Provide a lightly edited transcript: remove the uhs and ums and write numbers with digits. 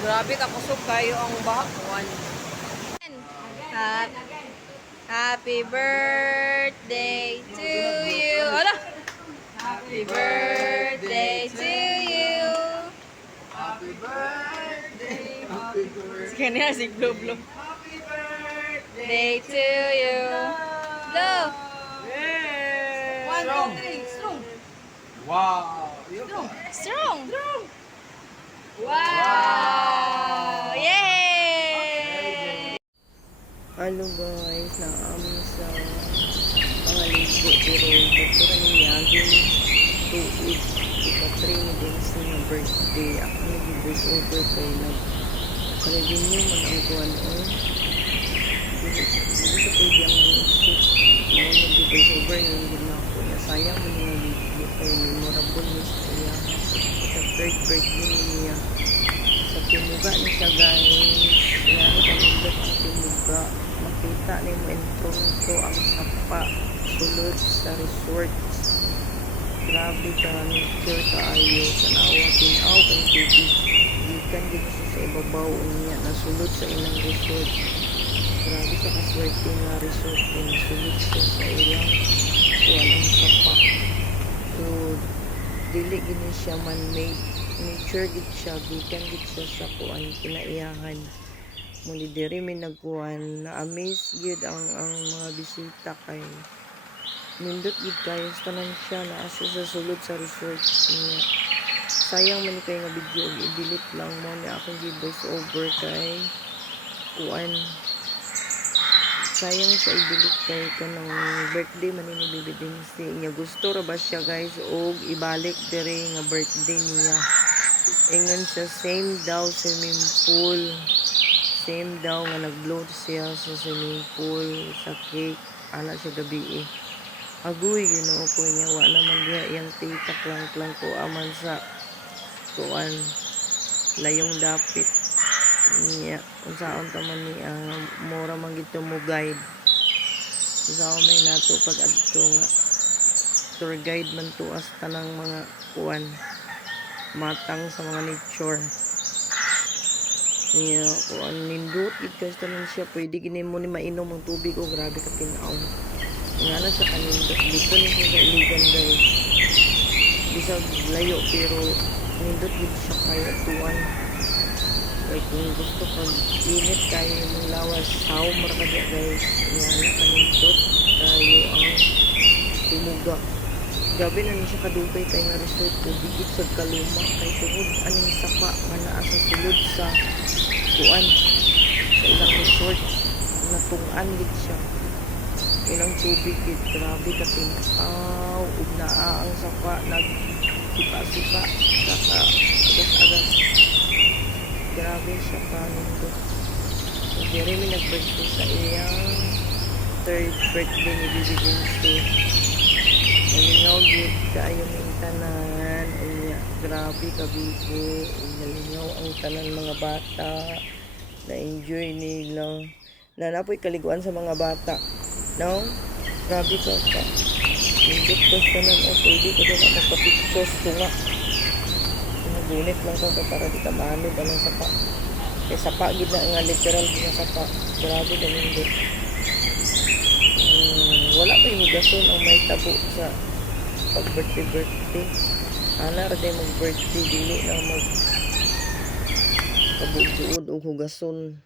Grabe ka kusog kayo ang bakwan. Happy birthday to you. Ala! Happy birthday to you. Happy birthday, happy birthday. Kanya si Glo Glo. Happy birthday Day to you. Glo! Yeah. 1, 2, 3, strong. Wow. Strong. Wow! Yay! Hello guys, naami sa pangaligo pero doktora ni Yagin tuig ipa-train din sa mga birthday. Ako nag-voice over kay nag-revenue man ang kuwan on. Hindi sa pwede ang music. Mga nag-voice over na hindi na ako niya. Sayang mo yung video kay memorable niya sa iya. Sa third birthday niya. Sa pinuga niya siya guys. Inari kanindot sa pinuga. Makita ni mo intro ang sapa sulod sa resort. Grabe ka nature kaayo sa nawa tinaw kang tubig. Gikan din siya sa ibabaw niya nasulod sa ilang resort. Grabe sa kaswerte nga resort kung nasulod siya sa ilang kuwan ang sapa. So dili gini siya man-made. Nature gid siya, gikan gid siya sa kuwan kinaiyahan. Muli diri may nagkuhan na amaze gid ang mga bisita kay nindot gid kayo sa tanan siya na asa sa sulod sa resort niya. Sayang man kay nga video i-delete lang mo ni akong voice over kay kuan. Sayang sa i-delete kay kanang birthday man ni Baby Dingsi niya. Gusto ra ba siya guys og ibalik diri nga birthday niya. Ingon siya same daw swimming pool. Same daw nga nag-blow siya sa swimming pool, sa cake, ana siya gabi eh. Agoy, ginoo ko niya, wa naman diha iyang tita klang ko aman sa kuan, layong dapit niya. Kung saan taman niya, mura man gito mo guide. Kung saan may nato pag adto nga, tour guide man tuas tanang mga kuan, matang sa mga nature. Niya kung nindot it guys tanan siya pwede gini mo ni mainom ang tubig o grabe ka tinaw nga na siya kanindot dito ni siya iligan guys bisag layo pero nindot gid siya kaya tuwan kaya kung gusto kang init kayo yung lawas saumar ka dyan guys nga na kanindot tayo ang tumuga gabi na niya siya kadugay kay nga resort ko digit sa kaluma kay tungod aning sapa nga naa sa sulod sa kuan sa ilang resort natungan gid siya ilang tubig gid grabe ka tinaw ug naa ang sapa nagsipa-sipa saka agas-agas grabe siya kanindot so diri mi nag-birthday sa iyang third birthday ni Baby Dingsi. Nalingaw gid kaayo ning tanan unya grabe ka bibo nalingaw ang tanan mga bata na enjoy nila na napoy kaliguan sa mga bata no grabe ka hindi ko tanan o pwede ko na magpa-pictures tunga nagunit lang ka para di ka maano ba ng sapa kay sapa gid na nga literal gid na sapa grabe ganindot. Wala pa yung gason ang may tabo sa pag birthday ana ra day mag birthday dili na mag kabuduod o hugason